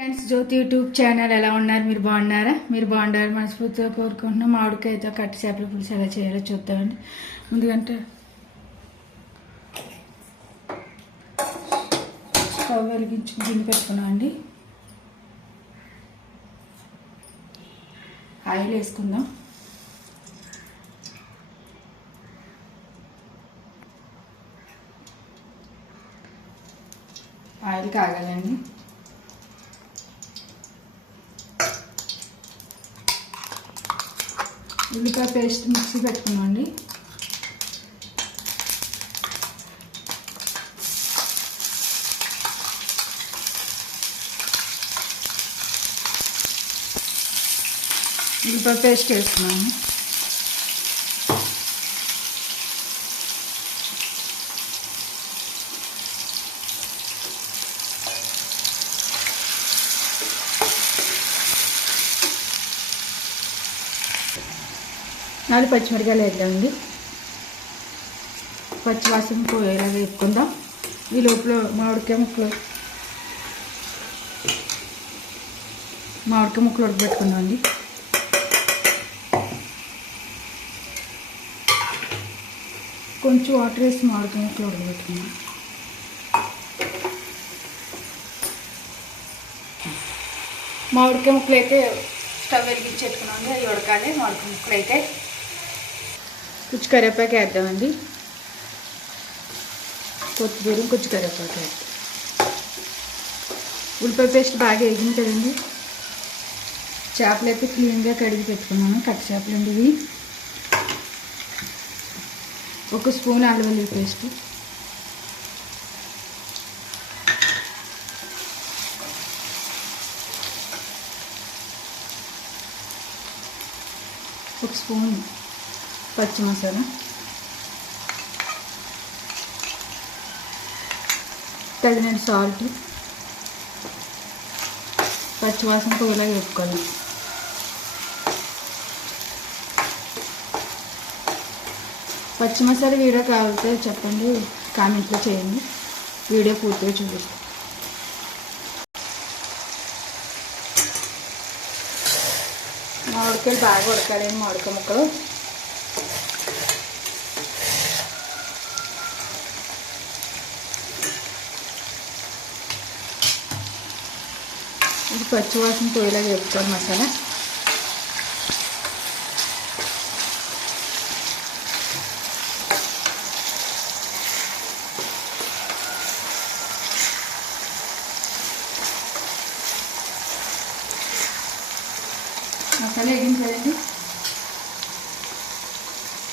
Friends జ్యోతి YouTube channel ఎలా ఉన్నారు? మీరు బాగున్నారా? మీరు బాగున్నారు మనస్ఫూర్తిగా కోరుకుంటున్నాం. మామిడికాయతో కట్టి చేపల పులుసు ఎలా చేయాలో చూద్దామండి. ముందుకంటే స్టవ్ వెలిగించి గిన్నె పెట్టుకున్నాం అండి ఆయిల్ వేసుకుందాం. ఆయిల్ కాగాలండి. ఉల్లిపాయ పేస్ట్ మిక్సీ పెట్టుకున్నామండి ఉల్లిపాయ పేస్ట్ వేసుకున్నాము నాలుగు పచ్చిమిరకాయలు వేద్దామండి పచ్చివాసన పోయేలాగా వేసుకుందాం ఈ లోపల మామిడికాయ ముక్కలు. మామిడికాయ ముక్కలు ఉడకబెట్టుకుందాం అండి. కొంచెం వాటర్ వేసి మామిడికాయ ముక్కలు ఉడకబెట్టుకుందాం. మామిడికాయ ముక్కలు అయితే స్టవ్ వెలిగించి పెట్టుకున్నాం అవి ఉడకాలి. మామిడికాయ ముక్కలు అయితే కొంచెం కరివేపాకు వేద్దామండి. కొత్తిమీర కొంచెం కరివేపాకు వేద్దాం ఉల్లిపాయ పేస్ట్ బాగా వేగింది కదండి. చేపలు అయితే క్లీన్గా కడిగి పెట్టుకున్నాను. కట్ చేపలు అండి ఇవి. ఒక స్పూన్ ఆలువల్లి పేస్ట్. ఒక స్పూన్ పచ్చి మసాలా తగినంత సాల్ట్. పచ్చివాసన పోయేలా వేపుకోవాలి. పచ్చి మసాలా వీడియో కావాలితే చెప్పండి కామెంట్లో చేయండి. వీడియో పూర్తిగా చూపిస్తాను మామిడికాయలు బాగా ఉడకాలండి మామిడికాయ ముక్కలు. పచ్చివాసన పోయేలా వేపుకోవాలి మసాలా. మసాలా వేగింది కదండి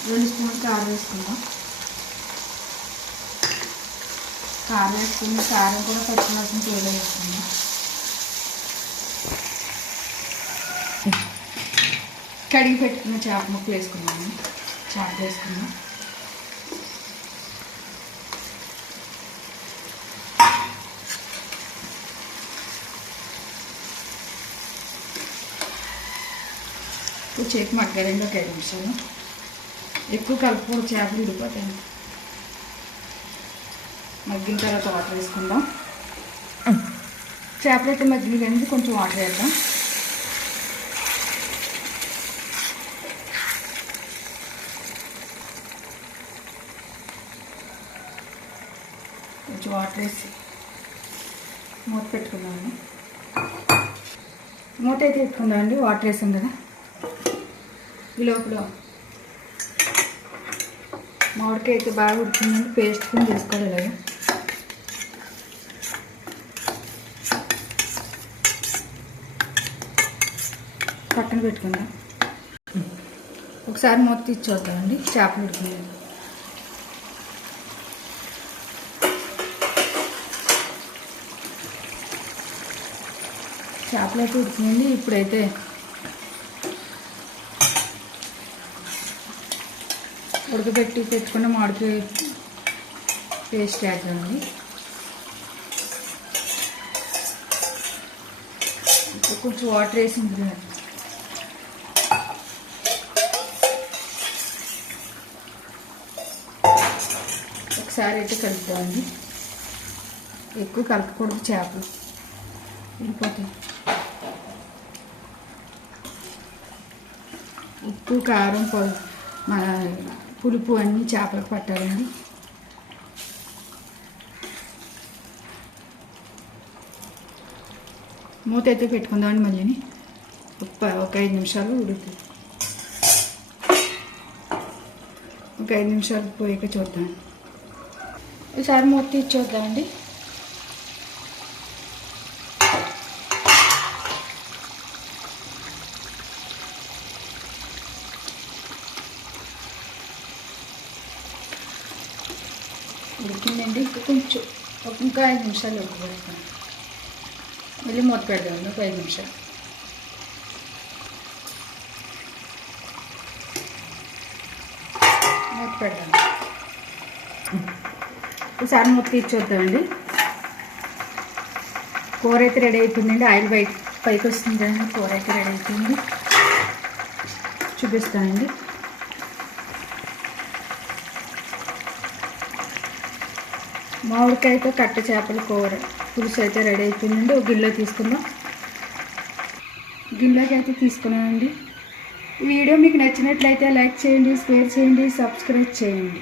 రెండు స్పూన్స్ కారం వేసుకుందాం. కారం వేసుకుని కారం కూడా పచ్చివాసన పోయేలా వేసుకుందాం. కడిగి పెట్టుకున్న చేప ముక్కలు వేసుకున్నాము చేపలు వేసుకున్నాం ఇప్పుడు చేప మగ్గాలండి ఒక ఐదు నిమిషాలు. ఎక్కువ కలుపుకూడదు చేపలు విడిపోతాయి మగ్గిన తర్వాత వాటర్ వేసుకుందాం. చేపలు అయితే మగ్గిన కొంచెం వాటర్ వేద్దాం. కొంచెం వాటర్ వేసి మూత పెట్టుకున్నాను మూత అయితే పెట్టుకుందాం అండి వాటర్ వేసాం కదా. ఈ లోపల మామిడికాయ అయితే బాగా ఉడుతుందండి పేస్ట్ కూడా తీసుకోవాలి అలాగే పక్కన పెట్టుకుందాం. ఒకసారి మూత తీసి చూద్దామండి చేపలు ఉడికింది చేపలు అయితే ఉడికిందండి ఇప్పుడైతే ఉడకబెట్టి పెట్టుకున్న మామిడికాయ పేస్ట్ వేద్దామండి. ఇప్పుడు కొంచెం వాటర్ వేసి ఒకసారి అయితే కలుపుతామండి ఎక్కువ కలపకూడదు చేపలు. వెళ్ళిపోతుంది ఉప్పు కారం మన పులుపు అన్నీ చేపలకు పట్టాలండి. మూత అయితే పెట్టుకుందామండి మళ్ళీని. ఒక ఒక ఐదు నిమిషాలు ఉడుకుతుంది ఒక ఐదు నిమిషాలు పోయాక చూద్దాం. ఈసారి మూత తీసి చూద్దామండి. ఉడికిందండి. ఇంకా కొంచెం ఇంకా ఐదు నిమిషాలు ఉడికిపెడతాను మళ్ళీ మూత పెడదామండి ఒక ఐదు నిమిషాలు. మూత పెడదాం. ఒకసారి మూత తీర్చొద్దామండి. కూర అయితే రెడీ అయిపోయిందండి. ఆయిల్ బయట పైకి వస్తుందండి. కూర అయితే రెడీ అయిపోయింది. చూపిస్తానండి. మామిడికాయతో కట్ట చేపల కూర. పులుసు అయితే రెడీ అయిపోయిందండి. ఒక గిన్నెలో తీసుకుందాం. గిన్నెలోకి అయితే తీసుకున్నానండి. వీడియో మీకు నచ్చినట్లయితే లైక్ చేయండి షేర్ చేయండి సబ్స్క్రైబ్ చేయండి.